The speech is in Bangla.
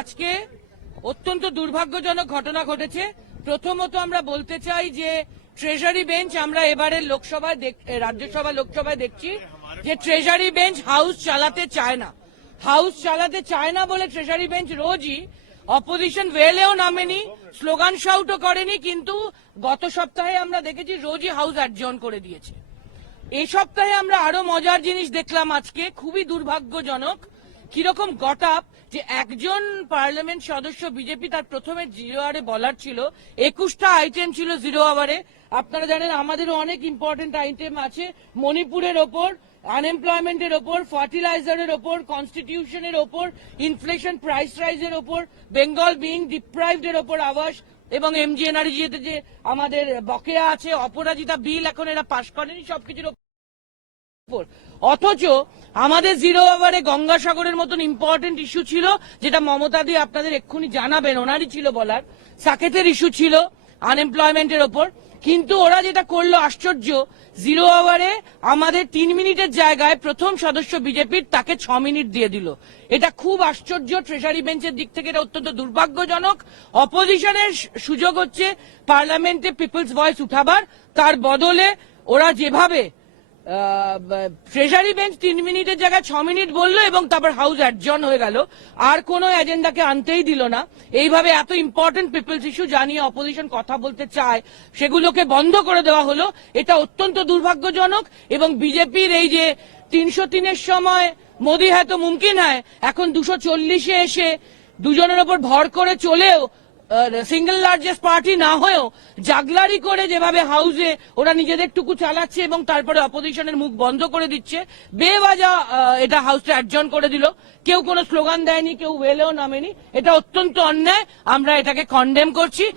আজকে অত্যন্ত দুর্ভাগ্যজনক ঘটনা ঘটেছে। প্রথমত আমরা বলতে চাই যে ট্রেজারি বেঞ্চ আমরা এবারের লোকসভায় রাজ্যসভা লোকসভায় দেখছি যে ট্রেজারি বেঞ্চ হাউস চালাতে চায় না। হাউস চালাতে চায় না বলে ট্রেজারি বেঞ্চ রোজই অপোজিশন ওয়েলেও নামেনি স্লোগান শাউটও করেনি, কিন্তু গত সপ্তাহে আমরা দেখেছি রোজই হাউস অ্যাডজন করে দিয়েছে। এই সপ্তাহে আমরা আরও মজার জিনিস দেখলাম আজকে, খুবই দুর্ভাগ্যজনক। কীরকম গট আপ যে একজন পার্লামেন্ট সদস্য বিজেপি তার প্রথমে জিরো আওয়ারে বলার ছিল, একুশটা আইটেম ছিল জিরো আওয়ারে। আপনারা জানেন আমাদেরও অনেক ইম্পর্টেন্ট আইটেম আছে, মণিপুরের ওপর আনএমপ্লয়মেন্টের ওপর ফার্টিলাইজারের ওপর কনস্টিটিউশনের ওপর ইনফ্লেশন প্রাইস রাইজের ওপর বেঙ্গল বিং ডিপ্রাইভড এর ওপর আবাস এবং এমজিএনআরজিতে যে আমাদের বকেয়া আছে, অপরাজিতা বিল এখন এরা পাশ করেনি, সবকিছুর অথচ আমাদের জিরো ওভারে গঙ্গাসাগরের মতন ইম্পর্টেন্ট ইস্যু ছিল, যেটা মমতা দিয়ে আপনাদের এক্ষুনি জানাবেন, ওনারই ছিল বলার। সাকেতের ইস্যু ছিল আনএমপ্লয়মেন্টের ওপর। কিন্তু ওরা যেটা করল আশ্চর্য, জিরো ওভারে আমাদের তিন মিনিটের জায়গায় প্রথম সদস্য বিজেপির তাকে ছ মিনিট দিয়ে দিল। এটা খুব আশ্চর্য ট্রেজারি বেঞ্চের দিক থেকে এটা অত্যন্ত দুর্ভাগ্যজনক। অপোজিশনের সুযোগ হচ্ছে পার্লামেন্টে পিপলস ভয়েস উঠাবার। তার বদলে ওরা যেভাবে ট্রেজারি বেঞ্চ তিন মিনিটের জায়গায় ছ মিনিট বলল এবং তারপর হাউস অ্যাডজন হয়ে গেল। আর কোনো এজেন্ডাকে আনতেই দিল না। এইভাবে এত ইম্পর্টেন্ট পিপলস ইস্যু জানিয়ে অপোজিশন কথা বলতে চায়, সেগুলোকে বন্ধ করে দেওয়া হলো। এটা অত্যন্ত দুর্ভাগ্যজনক এবং বিজেপির এই যে তিনশো তিনের সময় মোদি হয়তো মুমকিন হয়, এখন দুশো চল্লিশে এসে দুজনের ওপর ভর করে চলেও সিঙ্গেল লার্জেস্ট পার্টি না হয়েও জাগলারি করে যেভাবে হাউসে ওরা নিজেদের টুকু চালাচ্ছে এবং তারপরে অপোজিশনের মুখ বন্ধ করে দিচ্ছে বেবাজা বাজা এটা হাউসে অ্যাডজন করে দিল। কেউ কোনো স্লোগান দেয়নি, কেউ ওয়েলেও নামেনি। এটা অত্যন্ত অন্যায়। আমরা এটাকে কন্ডেম করছি।